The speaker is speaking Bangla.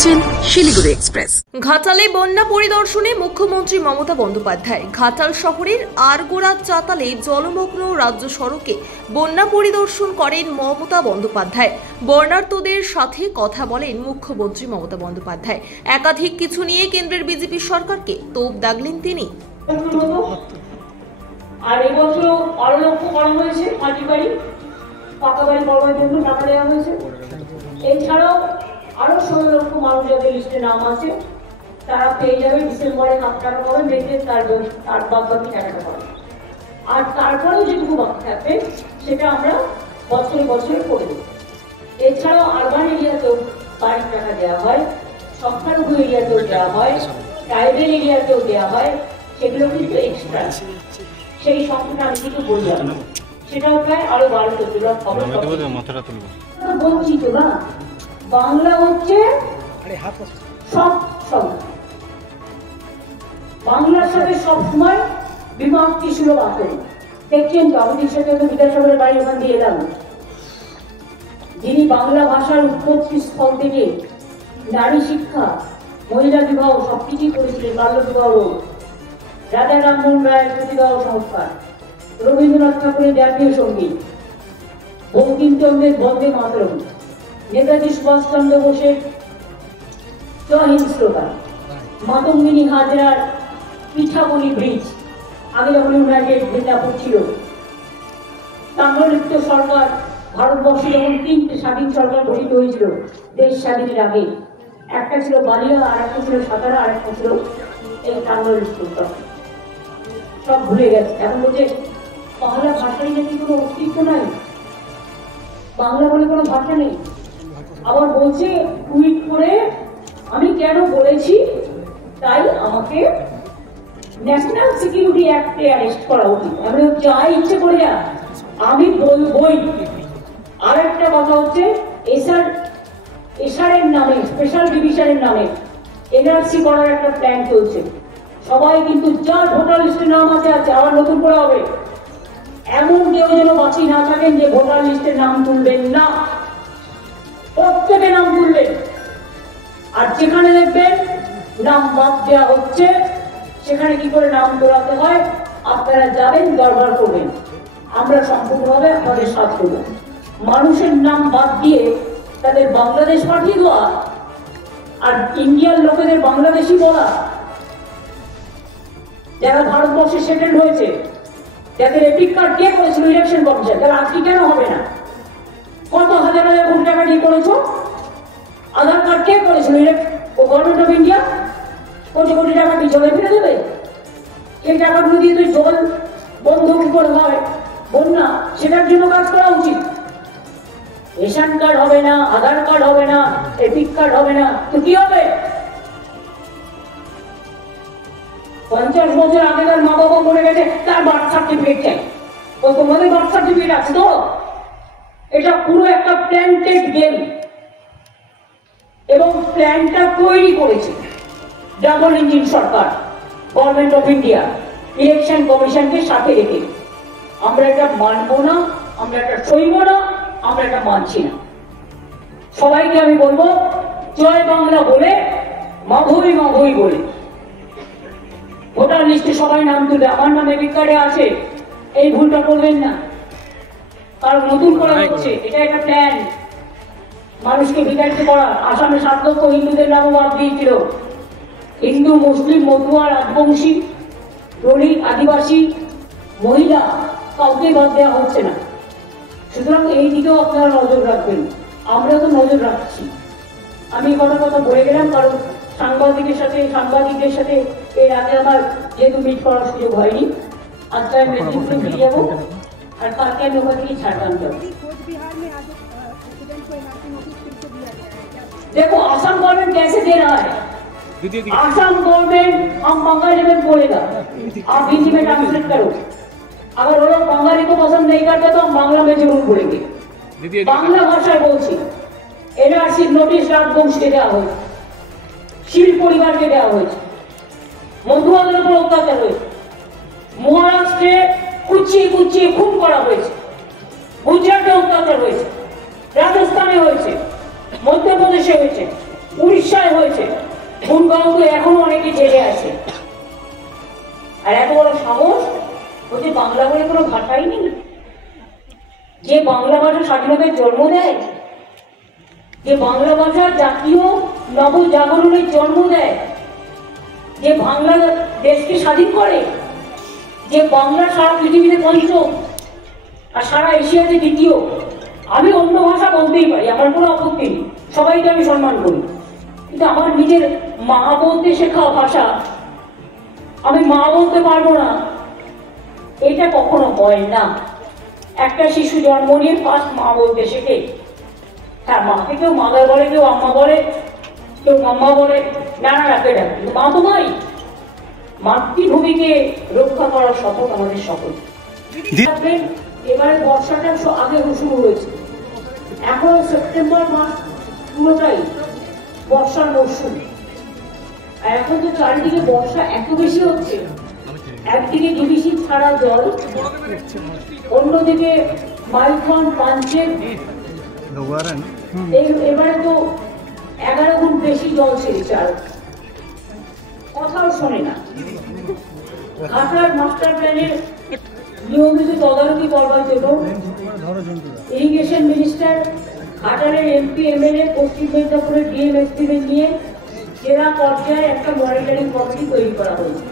দেখছেন শিলিগুড়ি এক্সপ্রেস। ঘাটালে বন্যা পরিদর্শনে মুখ্যমন্ত্রী মমতা বন্দ্যোপাধ্যায়। ঘাটাল শহরের আরগোড়া চাতালে জলমগ্ন রাজ্য সড়কে বন্যা পরিদর্শন করেন মমতা বন্দ্যোপাধ্যায়। বন্যার্তদের সাথে কথা বলেন মুখ্যমন্ত্রী মমতা বন্দ্যোপাধ্যায়। একাধিক কিছু নিয়ে কেন্দ্রের বিজেপি সরকারকে তোপ দাগলেন তিনি। আর এবছর আরো লক্ষ্য করা হয়েছে মাটি বাড়ি পাকা বাড়ি করবার জন্য টাকা দেওয়া হয়েছে। এছাড়াও আরো 16 লক্ষ মানুষ যাদের লিস্টে নাম আছে তারা পেয়ে যাবে ডিসেম্বরে 1,00,000 টাকা পাবে, মেয়েতে তার বাদ বাকি টাকাটা পাবে। আর তারপরেও যেটুকু বাকি থাকবে সেটা আমরা বছরে বছরে করে দেবো। এছাড়াও আরবান এরিয়াতেও বাড়ির টাকা দেওয়া হয়, সংখ্যালঘু এরিয়াতেও দেওয়া হয়, ট্রাইবেল এরিয়াতেও দেওয়া হয়, সেগুলো কিন্তু এক্সট্রা। সেই সংখ্যাটা আমি কিন্তু বললাম সেটাও প্রায় আরো 12-14 লক্ষ হবে। বঞ্চিত না, বাংলা হচ্ছে সব সংখ্যা, বাংলার সাথে সবসময় বিভক্তি সুলভ আচরণ। দেখছেন তো আমাদের সাথে বিদ্যাসাগরের বাড়ি ওখান দিয়ে এলাম, যিনি বাংলা ভাষার উৎপত্তি স্থল থেকে নারী শিক্ষা, মহিলা বিবাহ সবকিছুই করেছিলেন, বাল্য বিবাহ, রাজা রামমোহন রায়ের প্রতিবাহ সংস্কার, রবীন্দ্রনাথ ঠাকুরের জাতীয় সঙ্গীত, বঙ্কিমচন্দ্রের বন্দে মাতরম, নেতাজি সুভাষচন্দ্র বোসের জয় হিন্দ স্লোগান, মাতঙ্গিনী হাজরার পিঠাবলি ব্রিজ, আগে যখন ইউনাইটেড মিদনাপুর ছিল, তাম্রলিপ্ত সরকার, ভারতবর্ষে যখন 3টে স্বাধীন সরকার গঠিত হয়েছিল দেশ স্বাধীনের আগে, একটা ছিল বালিয়া, আর একটা ছিল সাতারা, আর একটা ছিল এই তাম্রলিপ্ত সরকার। সব ভুলে গেছে, এখন বলছে বাংলা ভাষারই নাকি কোনো অস্তিত্ব নাই, বাংলা বলে কোনো ভাষা নেই। আবার বলছে টুইট করে আমি কেন বলেছি তাই আমাকে ন্যাশনাল সিকিউরিটি অ্যাক্টে অ্যারেস্ট করা উচিত। আমি যা ইচ্ছে করে যা আমি বলবই। আর একটা কথা হচ্ছে এসআরের নামে, স্পেশাল ডিভিশনের নামে এনআরসি করার একটা প্ল্যান চলছে। সবাই কিন্তু যার ভোটার লিস্টে নাম আছে আবার নতুন করে হবে, এমন কেউ যেন বাকি না থাকেন যে ভোটার লিস্টের নাম তুলবেন না, প্রত্যেকে নাম তুলবেন। আর যেখানে দেখবেন নাম বাদ দেওয়া হচ্ছে সেখানে কি করে নাম তোলাতে হয় আপনারা যাবেন, দরবার করবেন, আমরা সম্পূর্ণভাবে আমাদের সাথ করব। মানুষের নাম বাদ দিয়ে তাদের বাংলাদেশ পাঠিয়ে দেওয়া আর ইন্ডিয়ান লোকেদের বাংলাদেশি বলা, যারা ভারতবর্ষে সেটেল হয়েছে, যাদের এপিক কার্ড কে করেছিল ইলেকশন কমিশন, তারা আজকে কেন হবে না? কত হাজার হাজার কোটি টাকা দিয়ে করেছো? আধার কার্ড কে করেছিল ও government of India? Crore crore টাকা কি জলে ফেলে দেবে? এই টাকাগুলো দিয়ে তুই জল বন্ধ কি করে হয়, বন্যা, সেটার জন্য কাজ করা উচিত। রেশন কার্ড হবে না, আধার কার্ড হবে না, এপিক কার্ড হবে না, তো কি হবে? 50 বছর আগেকার মা বাবা মরে গেছে, তার বার্থ সার্টিফিকেট চাই। ও তোমাদের বার্থ সার্টিফিকেট আছে তো? এটা পুরো একটা প্ল্যান্টেড গেম, এবং প্ল্যানটা তৈরি করেছে double engine Sarkar, government of India, election কমিশনকে সাথে রেখে। আমরা এটা মানবো না, আমরা এটা সইব না, আমরা এটা মানছি না। সবাইকে আমি বলবো জয় বাংলা বলে, মাভবী মাভবী বলে ভোটার লিস্টে সবাই নাম তুলবে। আমার নাম এপিক কার্ডে আছে, এই ভুলটা করবেন না, কারণ নতুন করা হচ্ছে, এটা একটা প্ল্যান মানুষকে বিতাড়িত করা। আসামে 7 লক্ষ হিন্দুদের নামও বাদ দিয়েছিল, হিন্দু, মুসলিম, মতুয়া, রাজবংশী, দলিত, আদিবাসী, মহিলা, কাউকে বাদ দেওয়া হচ্ছে না। সুতরাং এই দিকেও আপনারা নজর রাখবেন, আমরা তো নজর রাখছি। আমি কথা বলে গেলাম কারণ সাংবাদিকদের সাথে এর আগে আমার যেহেতু মিট করার সুযোগ হয়নি, আজকে আমি মেদিনীপুরে ফিরে যাবো, আর কালকে আমি ওখান থেকে ঝাড়গ্রাম যাবো। देखो आसाम गवर्नमेंट कैसे दे रहा है, आसाम गवर्नमेंट हम बंगाली में बोलेगा, आप हिंदी में ट्रांसलेट करो। अगर वो लोग बंगाली को पसंद नहीं करते तो हम बांग्ला में जरूर बोलेंगे। बांग्ला भाषाয় বলছি, এনআরসি নোটিশ রাজবংশীকে দেওয়া হয়েছে, শীল পরিবারকে দেওয়া হয়েছে, মধুয়াদের উপর অত্যাচার হয়েছে, মহারাষ্ট্রে কুচিয়ে খুন করা হয়েছে, গুজরাটে অত্যাচার হয়েছে, রাজস্থানে হয়েছে, মধ্যপ্রদেশে হয়েছে, উড়িষ্যায় বাংলা বলে কোনো ভাষাই নেই? যে বাংলা ভাষা স্বাধীনতার জন্ম দেয়, যে বাংলা ভাষা জাতীয় নবজাগরণের জন্ম দেয়, যে বাংলা দেশকে স্বাধীন করে, যে বাংলা সারা পৃথিবীতে পঞ্চম আর সারা এশিয়াতে দ্বিতীয়। আমি অন্য ভাষা বলতেই পারি, আমার কোনো আপত্তি নেই, সবাইকে আমি সম্মান করি, কিন্তু আমার নিজের মা বলতে শেখা ভাষা আমি মা বলতে পারবো না, এটা কখনো হয় না। একটা শিশু জন্ম নিয়ে ফার্স্ট মা বলতে শেখে। হ্যাঁ, মাকে কেউ মাদার বলে, কেউ আম্মা বলে, কেউ মাম্মা বলে, নানা রাখে ডাকে, কিন্তু মা তো মাই। মাতৃভূমিকে রক্ষা করার শপথ আমাদের সকল। এবারে বর্ষাটা আগে শুরু হয়েছে, এখন সেপ্টেম্বর মাস পুরোটাই বর্ষার মরশুম। আর এখন তো চারিদিকে বর্ষা এত বেশি হচ্ছে, একদিকে ডিবিসি ছাড়া জল, অন্যদিকে মাইথন পাঞ্চের এবারে তো 11 গুণ বেশি জল ছেড়েছে, আর কথাও শোনে না। ঘাটার মাস্টার প্ল্যানের নিয়মিত তদারকি করবার জন্য ইরিগেশন মিনিস্টার, ঘাটালের এমপি এমএলএ, পশ্চিম মেদিনীপুরের ডিএম এসপিদের নিয়ে জেলা পর্যায়ে একটা মনিটরিং কমিটি তৈরি করা হয়েছে।